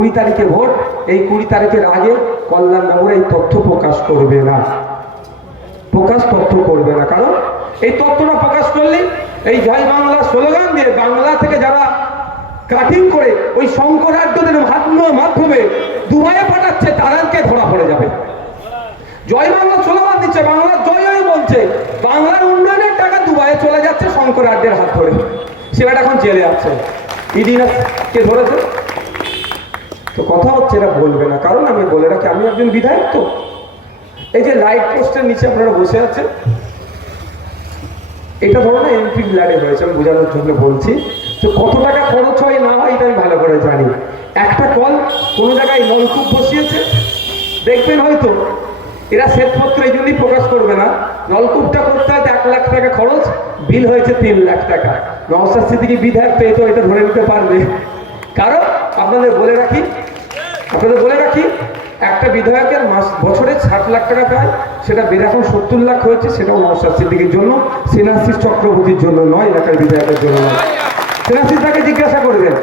কুড়ি তারিখে ভোট, এই কুড়ি তারিখের আগে কল্যাণ কল্যাণনগরে এই তথ্য প্রকাশ করবে না। প্রকাশ তথ্য করবে না, কারণ এই তথ্যটা প্রকাশ করলেই এই জয় বাংলা স্লোগান দিয়ে বাংলা থেকে যারা কাটিং করে ওই শঙ্করাঢ্যদের মাধ্যমে দুবাইয়ে পাঠাচ্ছে, তাদেরকে ধরা পড়ে যাবে। জয় বাংলা স্লোগান দিচ্ছে বাংলার জয়ই বলছে, বাংলার উন্নয়নের টাকা দুবাইয়ে চলে যাচ্ছে শঙ্করাঢ্যের হাত ধরে। সেটা এখন জেলে আছে। ইডি না কে ধরেছে। তো কথা হচ্ছে এটা বলবে না। কারণ আমি বলে রাখি, আমি একজন বিধায়ক তো। এই যে লাইট পোস্টের নিচে আপনারা বসে আছেন, এটা ধরো না এমপি ব্লাডে হয়েছে, আমি বোঝানোর জন্য বলছি। তো কত টাকা খরচ হয় না হয় এটা আমি ভালো করে জানি। একটা কল কোনো জায়গায় নলকূপ বসিয়েছে, দেখবেন হয়তো। এরা শ্বেতপত্র এই জন্যই প্রকাশ করবে না। নলকূপটা করতে হয়তো এক লাখ টাকা খরচ, বিল হয়েছে তিন লাখ টাকা। নওসাদ সিদ্দিকি বিধায়ক এই তো এটা ধরে নিতে পারবে। কারণ আপনাদের বলে রাখি আপনাদের বলে রাখি, একটা বিধায়কের মাস বছরে ষাট লাখ টাকা পায় সেটা এখন সত্তর লাখ হয়েছে সেটা নওসাদ সিদ্দিকির জন্য। সিনাশিস চক্রবর্তীর জন্য নয়, এলাকার বিধায়কের জন্য নয়। সিনাশিস তাকে জিজ্ঞাসা করবেন